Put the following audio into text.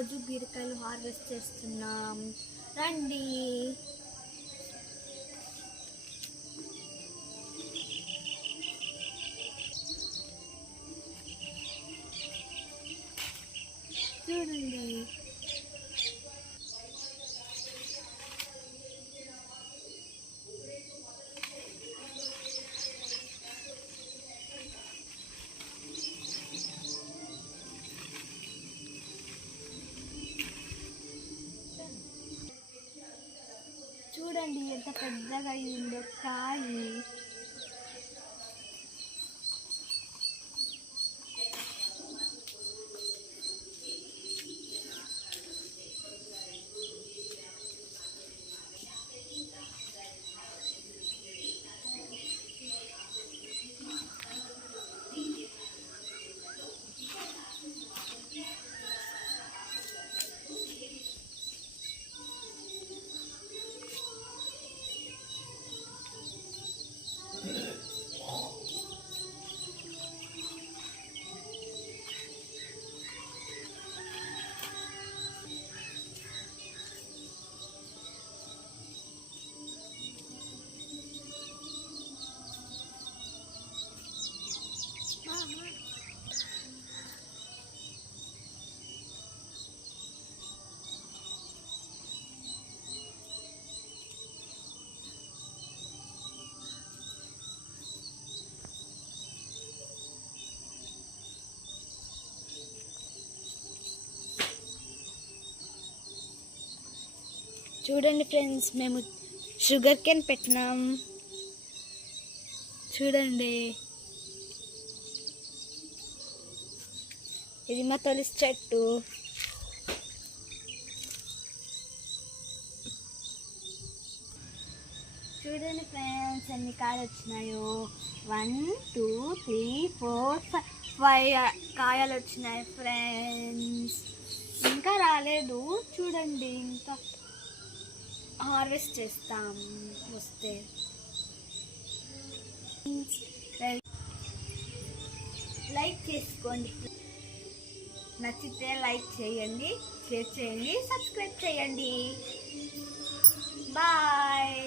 ఈరోజు బీరకాయలు హార్వెస్ట్ చేస్తున్నాం, రండి. చూడండి, చూడండి ఎంత పెద్దగా అయిందో కాయి. చూడండి ఫ్రెండ్స్, మేము షుగర్ కేన్ పెట్టినాం. చూడండి, ఇది మా తులసి చెట్టు. చూడండి ఫ్రెండ్స్, ఎన్ని కాయలు వచ్చినాయో. 1 2 3 4 5 కాయలు వచ్చినాయి ఫ్రెండ్స్. ఇంకా రాలేదు, చూడండి. ఇంకా హార్వెస్ట్ చేస్తాం వస్తే. లైక్ చేసుకోండి, నచ్చితే లైక్ చేయండి, షేర్ చేయండి, సబ్స్క్రైబ్ చేయండి. బాయ్.